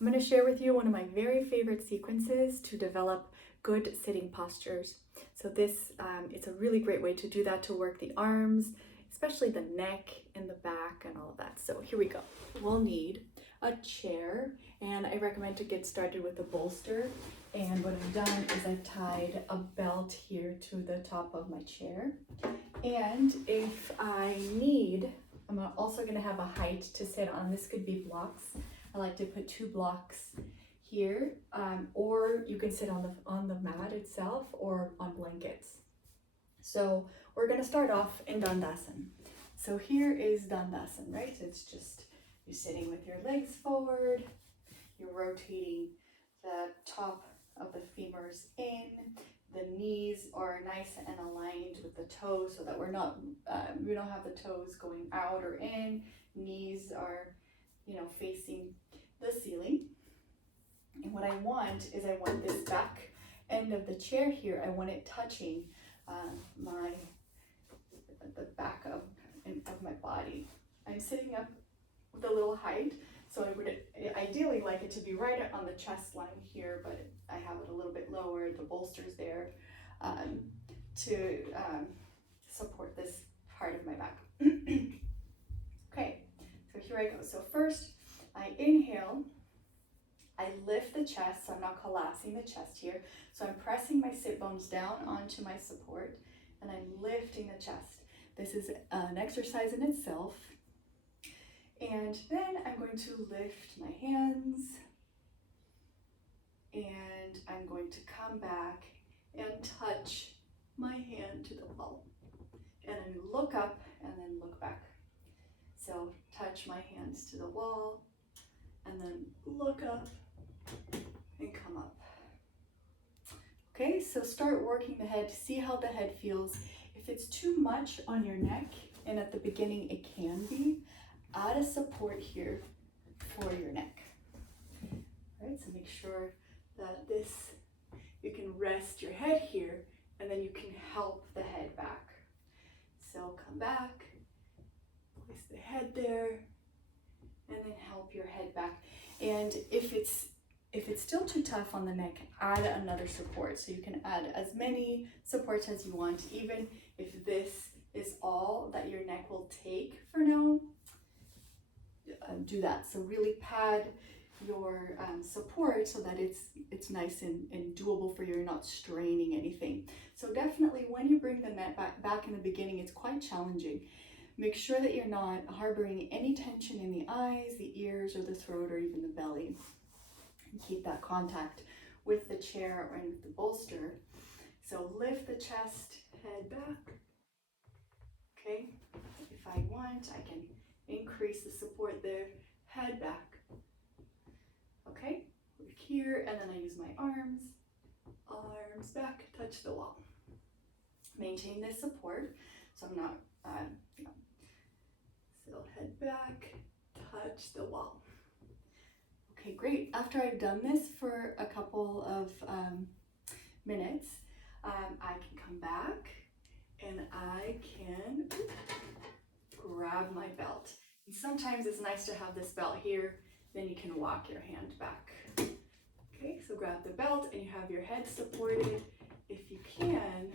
I'm going to share with you one of my very favorite sequences to develop good sitting postures. So this, it's a really great way to do that, to work the arms, especially the neck and the back and all of that. So here we go. We'll need a chair, and I recommend to get started with a bolster. And what I've done is I've tied a belt here to the top of my chair. And if I need, I'm also going to have a height to sit on. This could be blocks. I like to put 2 blocks here, or you can sit on the mat itself or on blankets. So we're going to start off in Dandasana. So here is Dandasana, right? It's just you're sitting with your legs forward, you're rotating the top of the femurs in, the knees are nice and aligned with the toes so that we don't have the toes going out or in. Knees are, facing the ceiling. And what I want is this back end of the chair here, I want it touching the back of my body. I'm sitting up with a little height, so I would ideally like it to be right on the chest line here, but I have it a little bit lower. The bolster's there to support this part of my back. Okay, so here I go. So first, I inhale, I lift the chest, so I'm not collapsing the chest here. So I'm pressing my sit bones down onto my support, and I'm lifting the chest. This is an exercise in itself. And then I'm going to lift my hands, and I'm going to come back and touch my hand to the wall. And then look up and then look back. So touch my hands to the wall, and then look up and come up. Okay, so start working the head to see how the head feels. If it's too much on your neck, and at the beginning it can be, add a support here for your neck. All right, so make sure that you can rest your head here, and then you can help the head back. So come back, place the head there, and then help your head back. And if it's still too tough on the neck, add another support. So you can add as many supports as you want, even if this is all that your neck will take for now. Do that. So really pad your support so that it's nice and doable for you. You're not straining anything. So definitely when you bring the neck back in the beginning, it's quite challenging. Make sure that you're not harboring any tension in the eyes, the ears, or the throat, or even the belly. And keep that contact with the chair and with the bolster. So lift the chest, head back. Okay, if I want, I can increase the support there, head back. Okay, we're here, and then I use my arms back, touch the wall. Maintain this support, so I'm not, so head back, touch the wall. Okay, great. After I've done this for a couple of minutes, I can come back and I can grab my belt. And sometimes it's nice to have this belt here, then you can walk your hand back. Okay, so grab the belt and you have your head supported. If you can,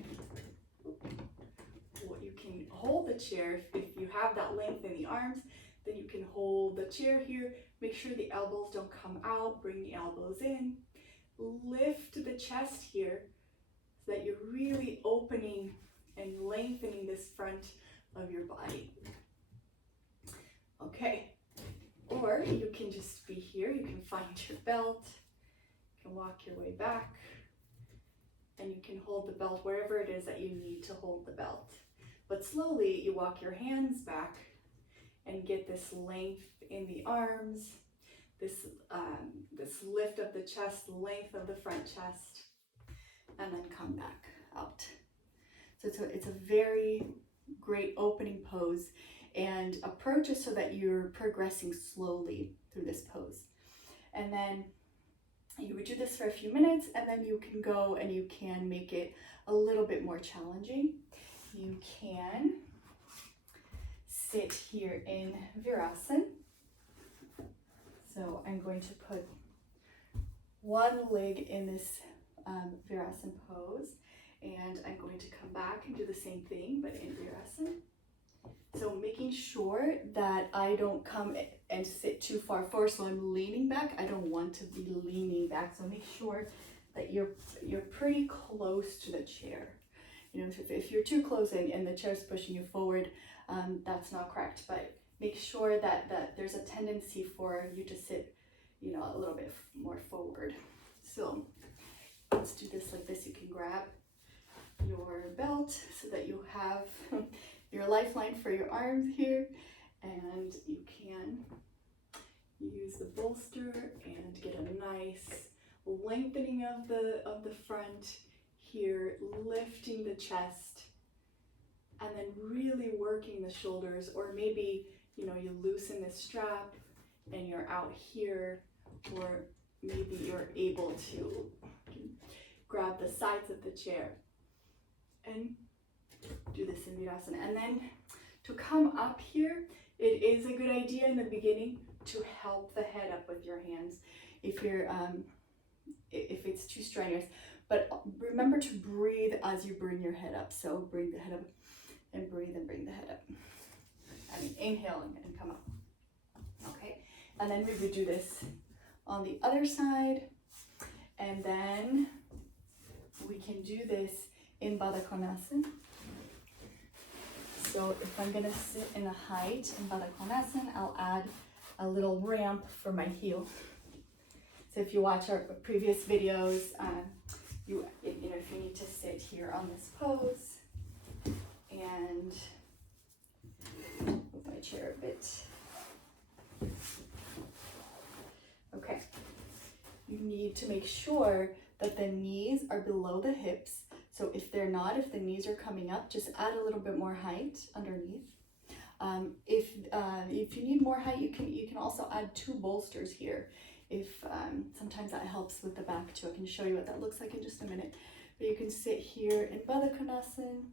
you can hold the chair. If you have that length in the arms, then you can hold the chair here. Make sure the elbows don't come out, bring the elbows in. Lift the chest here so that you're really opening and lengthening this front of your body. Okay, or you can just be here, you can find your belt, you can walk your way back, and you can hold the belt wherever it is that you need to hold the belt. But slowly you walk your hands back and get this length in the arms, this lift of the chest, length of the front chest, and then come back out. So it's a very great opening pose, and approach it so that you're progressing slowly through this pose. And then you would do this for a few minutes, and then you can go and you can make it a little bit more challenging. You can sit here in Virasana. So I'm going to put one leg in this Virasana pose, and I'm going to come back and do the same thing, but in Virasana. So making sure that I don't come and sit too far forward, so I'm leaning back. I don't want to be leaning back, so make sure that you're pretty close to the chair. You know, if you're too close and the chair's pushing you forward, that's not correct. But make sure that there's a tendency for you to sit, you know, a little bit more forward. So let's do this like this. You can grab your belt so that you have your lifeline for your arms here, and you can use the bolster and get a nice lengthening of the front here, lifting the chest, and then really working the shoulders. Or maybe, you know, you loosen the strap and you're out here, or maybe you're able to grab the sides of the chair and do this in Virasana. And then to come up here, it is a good idea in the beginning to help the head up with your hands if you're if it's too strenuous. But remember to breathe as you bring your head up. So bring the head up and breathe and bring the head up. I mean, inhale and come up. Okay, and then we would do this on the other side, and then we can do this in Balakranasan. So if I'm gonna sit in a height in Balakranasan, I'll add a little ramp for my heel. So if you watch our previous videos, you know, if you need to sit here on this pose and move my chair a bit. Okay, you need to make sure that the knees are below the hips. So if they're not, if the knees are coming up, just add a little bit more height underneath. If you need more height, you can also add 2 bolsters here. If sometimes that helps with the back too. I can show you what that looks like in just a minute. But you can sit here in Balakranasan,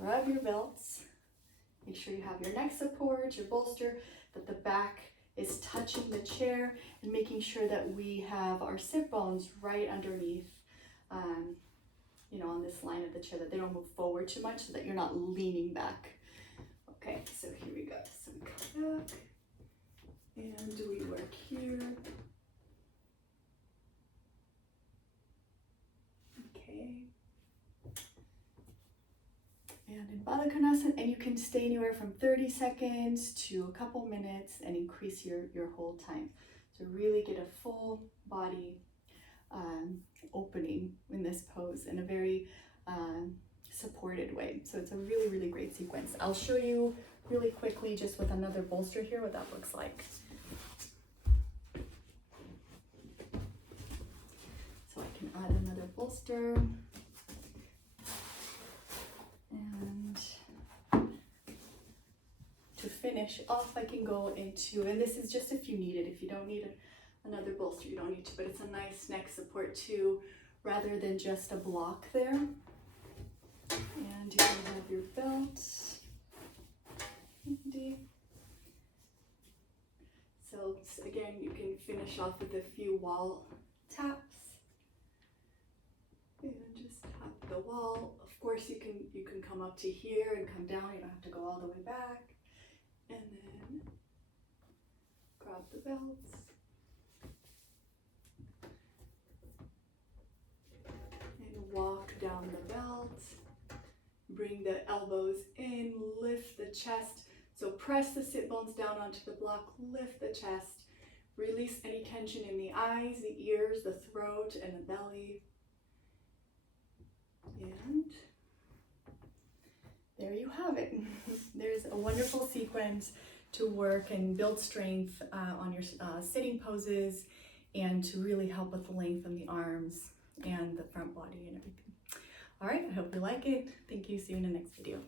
grab your belts, make sure you have your neck support, your bolster, that the back is touching the chair, and making sure that we have our sit bones right underneath, you know, on this line of the chair, that they don't move forward too much, so that you're not leaning back. Okay, so here we go. So we come back, and we work here. Okay. And in Balakranasan, and you can stay anywhere from 30 seconds to a couple minutes and increase your hold time. So really get a full body opening in this pose in a very supported way. So it's a really, really great sequence. I'll show you really quickly just with another bolster here what that looks like. So I can add another bolster. And to finish off, I can go into, and this is just if you need it. If you don't need another bolster, you don't need to, but it's a nice neck support too, rather than just a block there. And you can have your belt handy. So again, you can finish off with a few wall taps. And just tap the wall. Of course, you can come up to here and come down. You don't have to go all the way back. And then grab the belts. And walk down the belt. Bring the elbows in, lift the chest. So press the sit bones down onto the block, lift the chest. Release any tension in the eyes, the ears, the throat, and the belly. And there you have it. There's a wonderful sequence to work and build strength on your sitting poses, and to really help with the length in the arms and the front body and everything. All right, I hope you like it. Thank you. See you in the next video.